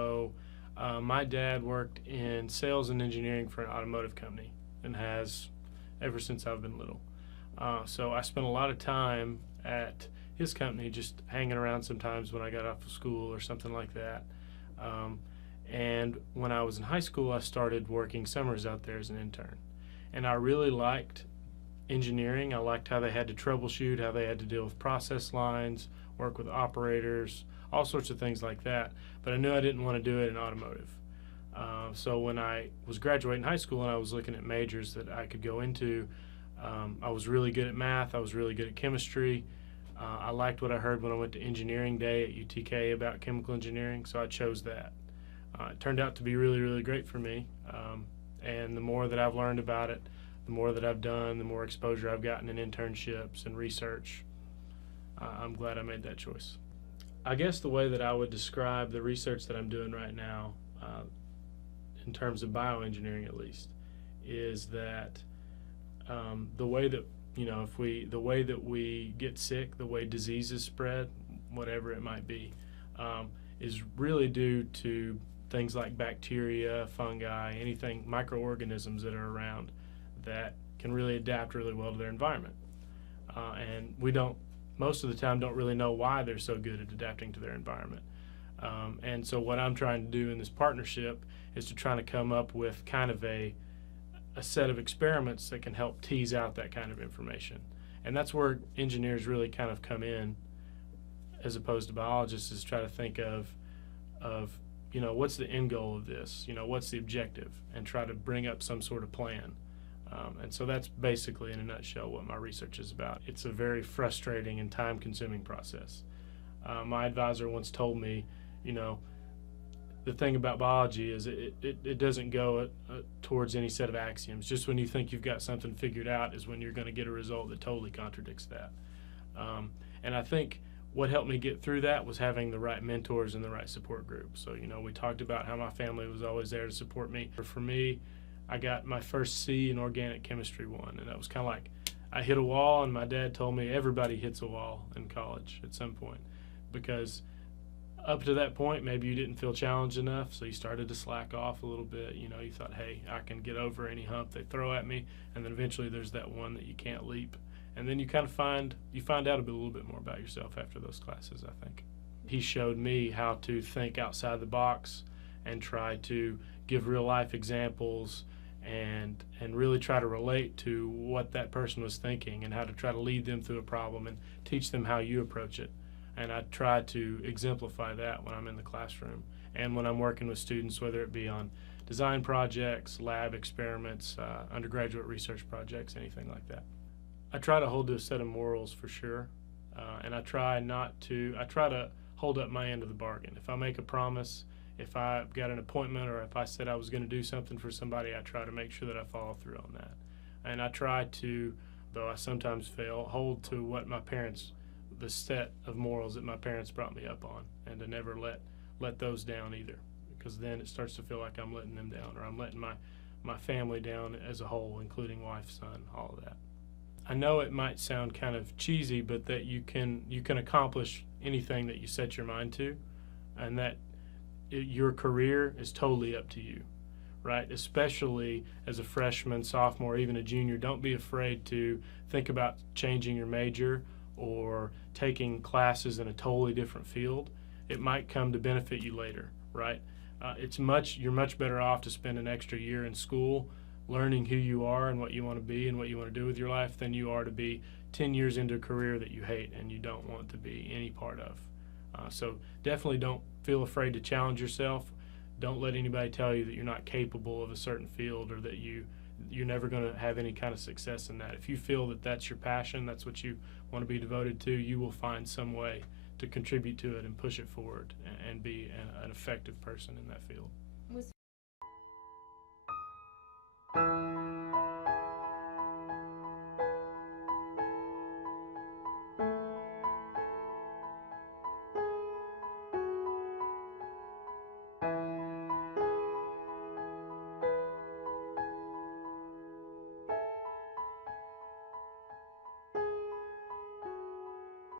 So my dad worked in sales and engineering for an automotive company and has ever since I've been little. So I spent a lot of time at his company just hanging around sometimes when I got off of school or something like that. And when I was in high school, I started working summers out there as an intern. And I really liked engineering. I liked how they had to troubleshoot, how they had to deal with process lines, work with operators, all sorts of things like that. But I knew I didn't want to do it in automotive. So when I was graduating high school and I was looking at majors that I could go into, I was really good at math. I was really good at chemistry. I liked what I heard when I went to engineering day at UTK about chemical engineering, so I chose that. It turned out to be really, really great for me. And the more that I've learned about it, the more that I've done, the more exposure I've gotten in internships and research, I'm glad I made that choice. I guess the way that I would describe the research that I'm doing right now, in terms of bioengineering at least, is that the way that the way that we get sick, the way diseases spread, whatever it might be, is really due to things like bacteria, fungi, anything, microorganisms that are around that can really adapt really well to their environment. And we don't, most of the time, don't really know why they're so good at adapting to their environment. And so what I'm trying to do in this partnership is to try to come up with kind of a set of experiments that can help tease out that kind of information. And that's where engineers really kind of come in, as opposed to biologists, is try to think of what's the end goal of this, what's the objective, and try to bring up some sort of plan. And so that's basically, in a nutshell, what my research is about. It's a very frustrating and time-consuming process. My advisor once told me, the thing about biology is it doesn't go towards any set of axioms. Just when you think you've got something figured out is when you're going to get a result that totally contradicts that. And I think what helped me get through that was having the right mentors and the right support group. So, we talked about how my family was always there to support me. For me, I got my first C in organic chemistry 1, and that was kind of like I hit a wall, and my dad told me everybody hits a wall in college at some point, because up to that point, maybe you didn't feel challenged enough, so you started to slack off a little bit. You thought, hey, I can get over any hump they throw at me, and then eventually there's that one that you can't leap. And then you kind of find out a little bit more about yourself after those classes, I think. He showed me how to think outside the box and try to give real-life examples and really try to relate to what that person was thinking and how to try to lead them through a problem and teach them how you approach it. And I try to exemplify that when I'm in the classroom and when I'm working with students, whether it be on design projects, lab experiments, undergraduate research projects, anything like that. I try to hold to a set of morals for sure, and I try to hold up my end of the bargain. If I make a promise, if I've got an appointment, or if I said I was going to do something for somebody, I try to make sure that I follow through on that. And I try to, though I sometimes fail, hold to what the set of morals that my parents brought me up on, and to never let those down either, because then it starts to feel like I'm letting them down, or I'm letting my family down as a whole, including wife, son, all of that. I know it might sound kind of cheesy, but that you can accomplish anything that you set your mind to, and that your career is totally up to you, right? Especially as a freshman, sophomore, even a junior, don't be afraid to think about changing your major or taking classes in a totally different field. It might come to benefit you later, right? You're much better off to spend an extra year in school learning who you are and what you want to be and what you want to do with your life than you are to be 10 years into a career that you hate and you don't want to be any part of. So definitely don't feel afraid to challenge yourself. Don't let anybody tell you that you're not capable of a certain field, or that you're never going to have any kind of success in that. If you feel that that's your passion, that's what you want to be devoted to, you will find some way to contribute to it and push it forward and be an effective person in that field.